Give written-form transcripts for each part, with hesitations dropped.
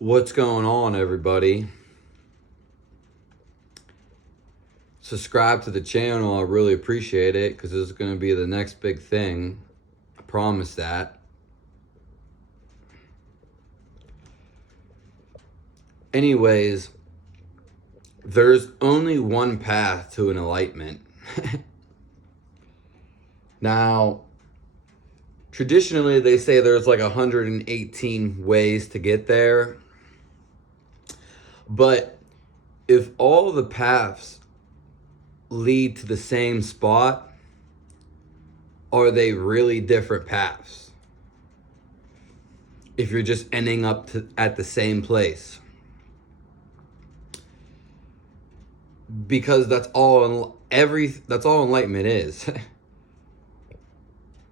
What's going on, everybody? Subscribe to the channel. I really appreciate it because this is going to be the next big thing. I promise that. Anyways, there's only one path to an enlightenment. Now, traditionally, they say there's like 118 ways to get there. But if all the paths lead to the same spot, are they really different paths? If you're just ending up at the same place. Because that's all enlightenment is.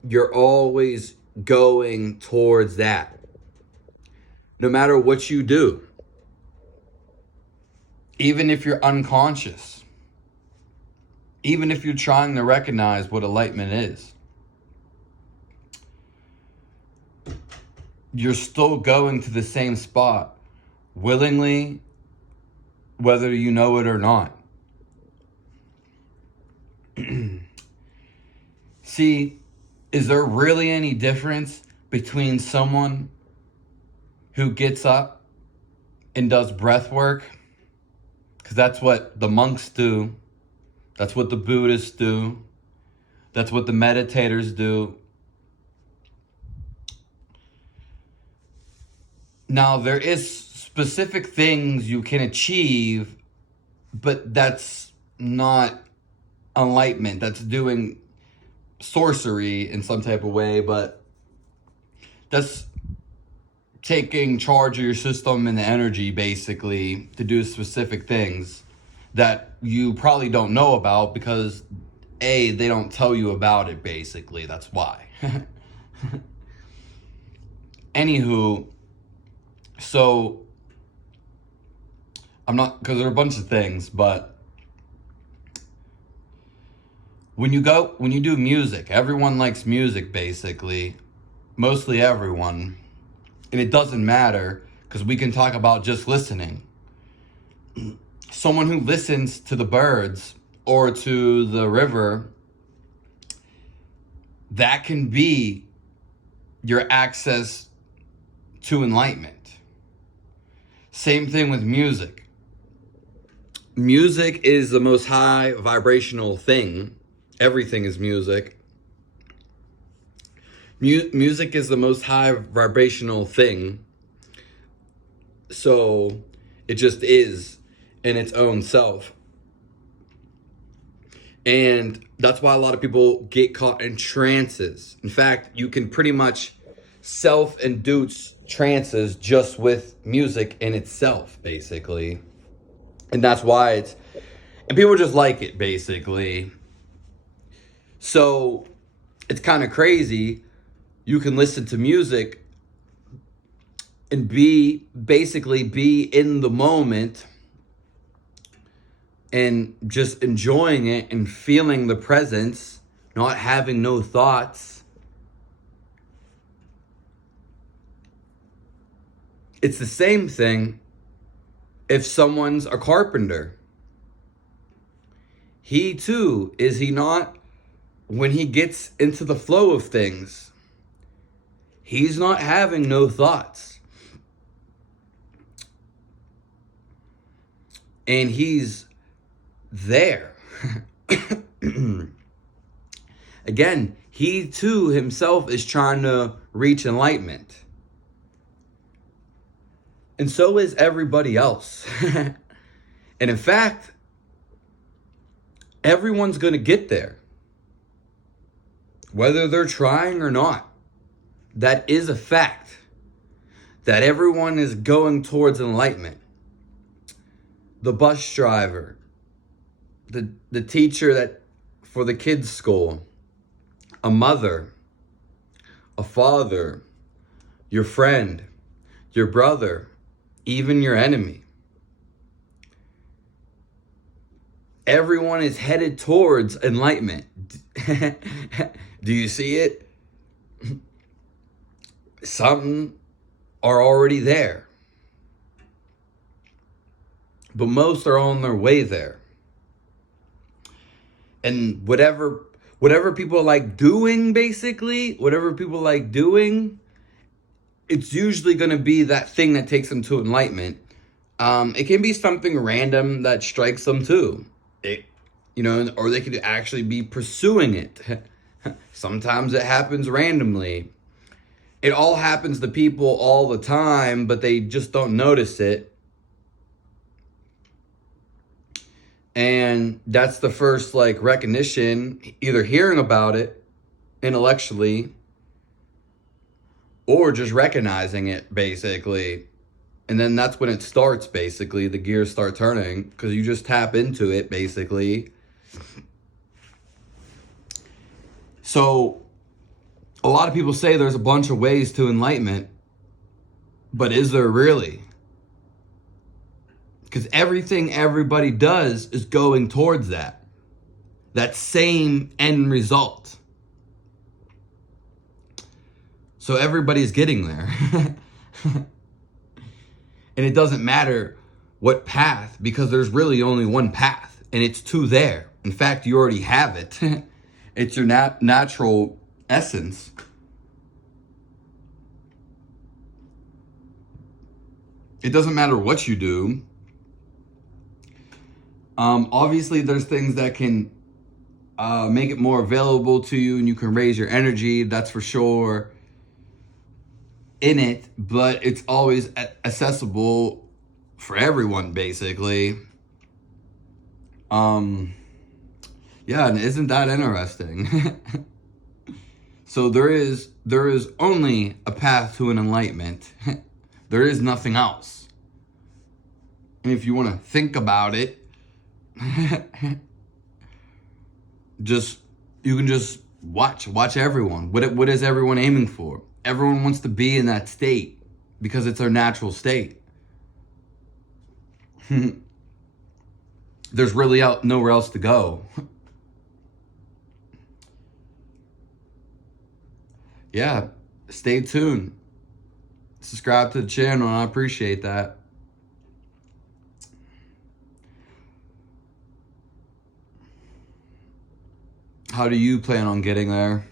You're always going towards that. No matter what you do. Even if you're unconscious. Even if you're trying to recognize what enlightenment is. You're still going to the same spot. Willingly, whether you know it or not. See, is there really any difference between someone who gets up and does breath work? Because that's what the monks do. That's what the Buddhists do. That's what the meditators do. Now, there is specific things you can achieve, but that's not enlightenment. That's doing sorcery in some type of way, but that's taking charge of your system and the energy, basically, to do specific things that you probably don't know about because, A, they don't tell you about it, basically. That's why. Anywho, so I'm not, because there are a bunch of things, but when you do music, everyone likes music, basically. Mostly everyone. And it doesn't matter, because we can talk about just listening. Someone who listens to the birds or to the river, that can be your access to enlightenment. Same thing with music. Music is the most high vibrational thing. Everything is music. Music is the most high vibrational thing. So it just is in its own self. And that's why a lot of people get caught in trances. In fact, you can pretty much self-induce trances just with music in itself, basically. And that's why and people just like it, basically. So it's kind of crazy. You can listen to music and basically be in the moment and just enjoying it and feeling the presence, not having no thoughts. It's the same thing if someone's a carpenter. He too, is he not, when he gets into the flow of things, he's not having no thoughts. And he's there. Again, he too himself is trying to reach enlightenment. And so is everybody else. And in fact, everyone's going to get there. Whether they're trying or not. That is a fact. That everyone is going towards enlightenment. The bus driver, the teacher that for the kids' school, a mother, a father, your friend, your brother, even your enemy. Everyone is headed towards enlightenment. Do you see it? Some are already there. but most are on their way there. And whatever people like doing, basically, whatever people like doing, it's usually going to be that thing that takes them to enlightenment. It can be something random that strikes them too. Or they could actually be pursuing it. Sometimes it happens randomly. It all happens to people all the time, but they just don't notice it. And that's the first recognition, either hearing about it intellectually or just recognizing it, basically. And then that's when it starts, basically. The gears start turning because you just tap into it, basically. So a lot of people say there's a bunch of ways to enlightenment, but is there really? Because everything everybody does is going towards that same end result. So everybody's getting there. And it doesn't matter what path, because there's really only one path, and it's to there. In fact, you already have it. It's your natural essence. It doesn't matter what you do. Obviously, there's things that can make it more available to you, and you can raise your energy, that's for sure, in it, but it's always accessible for everyone, basically. Yeah, and isn't that interesting? So there is only a path to an enlightenment. There is nothing else. And if you want to think about it, you can just watch everyone. What is everyone aiming for? Everyone wants to be in that state because it's their natural state. There's really nowhere else to go. Yeah, stay tuned. Subscribe to the channel, and I appreciate that. How do you plan on getting there?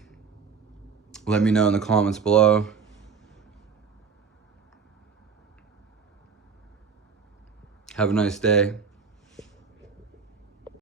Let me know in the comments below. Have a nice day.